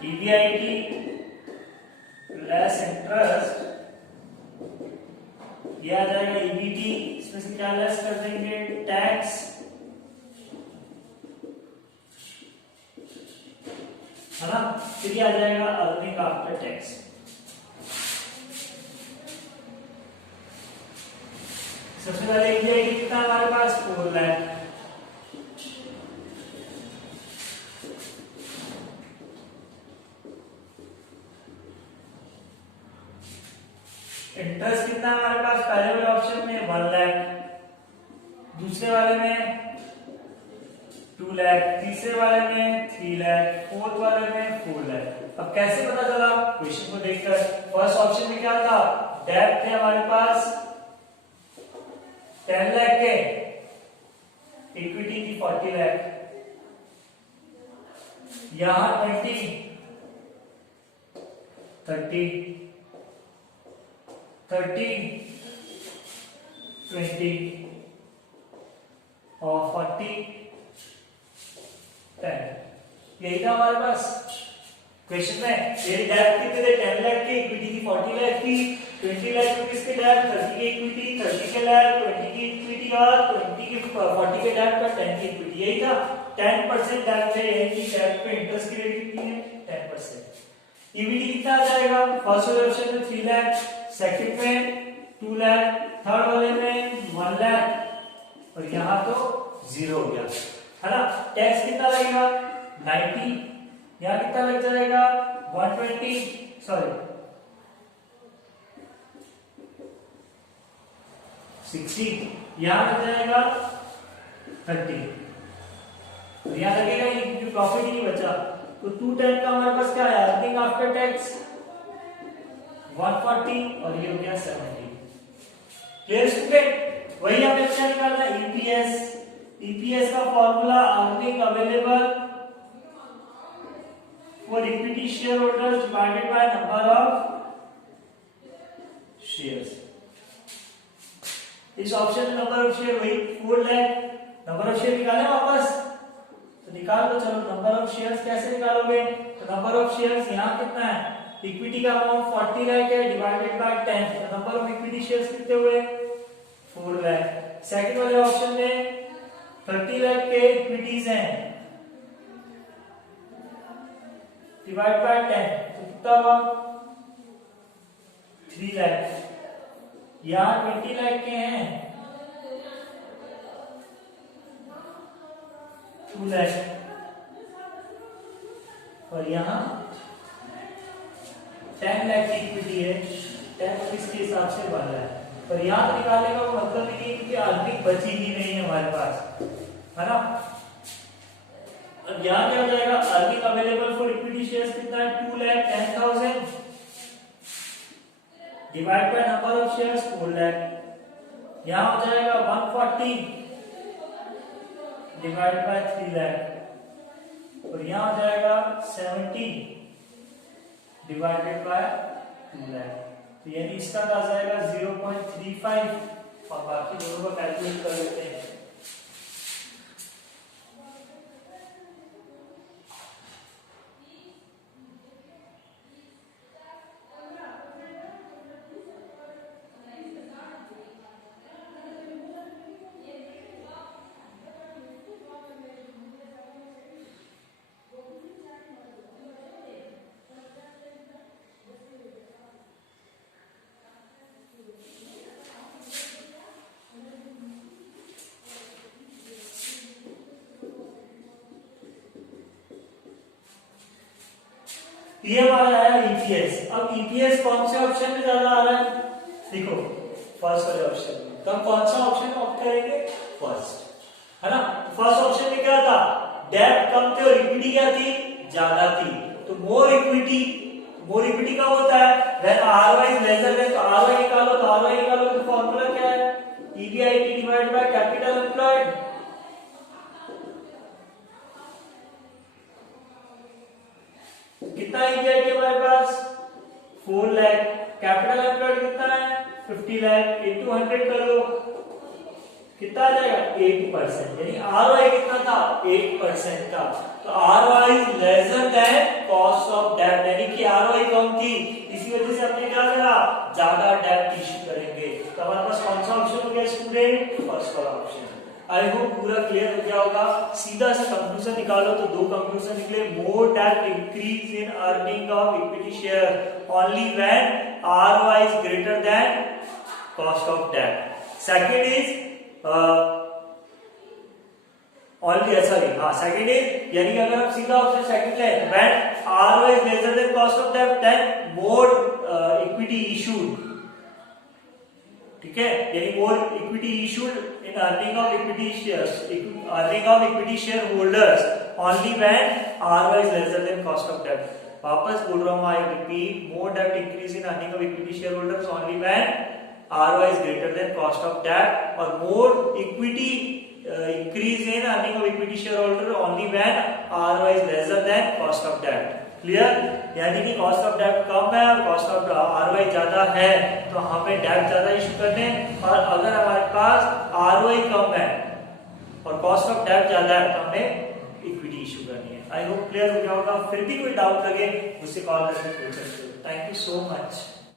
EBIT लेस इंटरेस्ट, ये आ जाएगा EBT, इसमें से क्या लेस कर देंगे, टैक्स, है ना। फिर ये आ जाएगा अर्निंग आफ्टर टैक्स। सबसे पहले EBIT कितना हमारे पास 4 लाख, इंटरेस्ट कितना हमारे पास पहले वाले ऑप्शन में 1 लाख, दूसरे वाले में 2 लाख, तीसरे वाले में 3 लाख, फोर्थ वाले में 4 लाख। अब कैसे पता चला क्वेश्चन को देखकर? फर्स्ट ऑप्शन में क्या था, डेब्ट थे हमारे पास 10 लाख के, इक्विटी थी 40 लाख, यहां 20 30 20 और 40 10, यही था हमारे पास क्वेश्चन में। मेरी डेब्ट कितने थे, 10 लाख की, इक्विटी की 40 लाख की, 20 लाख रुपीस के डेब्ट, 30 की इक्विटी, 30 के डेब्ट, 20 की इक्विटी और 20 की 40 के डेब्ट और 10 की इक्विटी, यही था। 10% डेब्ट है, यानी कि डेब्ट पे इंटरेस्ट की रेट कितनी है, 10%। ईबीटी कितना आ जाएगा, फर्स्ट वाले ऑप्शन में 3 लाख, सेकंड में 2 लाख, थर्ड वाले में 1 लाख और यहां तो 0 हो गया, है ना। टैक्स कितना लगेगा 90, यहां कितना लग जाएगा 120, सॉरी 60, यहां लग जाएगा 30, तो यहां लगेगा ये क्योंकि प्रॉफिट ही नहीं बचा। तो 210 का हमारे पास क्या है, अर्निंग आफ्टर टैक्स 140 और ये हो गया 70। Clear student? वही हमें क्या निकालना है, ईपीएस। ईपीएस का formula earning available for equity share holders divided by number of shares. इस ऑप्शन में नंबर ऑफ शेयर वही 4 लाख, नंबर ऑफ शेयर निकाले वापस, तो निकाल दो। चलो नंबर ऑफ शेयर्स कैसे निकालोगे, तो नंबर ऑफ शेयर्स यहां कितना है, इक्विटी का अमाउंट 40 लाख है डिवाइडेड बाय 10, तो नंबर ऑफ इक्विटी शेयर्स कितने हुए 4 लाख। सेकंड वाले ऑप्शन में 30 लाख के इक्विटीज हैं डिवाइड बाय 10, तो कितना हुआ 3 लाख। यहां 20 लाख के हैं 2 लाख और यहां 10 लाख की इक्विटी है, 10 इसके हिसाब से 1 लाख। पर यहां निकालने का मतलब ही नहीं क्योंकि अर्निंग बची ही नहीं है हमारे पास, है ना। अब यहां क्या हो जाएगा, earning available for equity shares कितना है 2,10,000 divide by number of shares 4 lakh, यहां हो जाएगा 140 डिवाइड बाय 3 लाख और यहां हो जाएगा 70 डिवाइडेड बाय 2 लाख। तो यानी इसका आ जाएगा 0.35 और बाकी दोनों को कैलकुलेट कर लेते हैं। ये हमारा आया ईपीएस। अब ईपीएस कौन से ऑप्शन में ज्यादा आ रहा है, देखो फर्स्ट वाले ऑप्शन में। तो हम कौन सा ऑप्शन ऑप्ट करेंगे, फर्स्ट, है ना। फर्स्ट ऑप्शन में क्या था, डेब्ट कम थे और इक्विटी क्या थी, ज्यादा थी। तो मोर इक्विटी कब होता है, when ROI is lesser then, तो आरओआई निकालो, तो आरओआई निकालो तो फार्मूला क्या है, EBIT divided by capital employed, 4 lakh. Capital employed कितना है 50 लाख, इनटू 100 कर लो, कितना आ जाएगा 8%, यानी आरओआई कितना था 8% था। तो ROI is lesser than cost of debt, यानी कि आरओआई कम थी, इसी वजह से हमने क्या करा, ज्यादा डेट इश्यू करेंगे। तो हमारे पास कौन सा ऑप्शन हो गया स्टूडेंट, फर्स्ट वाला ऑप्शन। आई होप पूरा क्लियर हो गया होगा। सीधा सा कंक्लूजन निकालो तो दो कंक्लूजन निकले, more debt increase in earning of equity share only when ROI is greater than cost of debt. Second is second is, यानी कि अगर हम सीधा ऑप्शन सेकंड लें, when ROI is lesser than cost of debt then more equity issued, ठीक है, यानी more equity issued in earning of equity shares, earning of equity share holders only when ROI is lesser than cost of date. वापस बोल रहा हूं, I repeat, more debt increase in earning of equity share holders only when ROI is greater than cost of debt, or more equity increase in earning of equity shareholder only when ROI is lesser than cost of debt. Clear? यानी कि cost of debt कम है और cost of ROI ज्यादा है, तो हमें debt ज्यादा issue करने, और अगर हमारे पास ROI कम है और cost of debt ज्यादा है तो हमें equity इशू करनी है। आई होप क्लियर हो गया होगा। फिर भी कोई डाउट लगे मुझसे कॉल करके पूछ सकते हो। Thank you so much.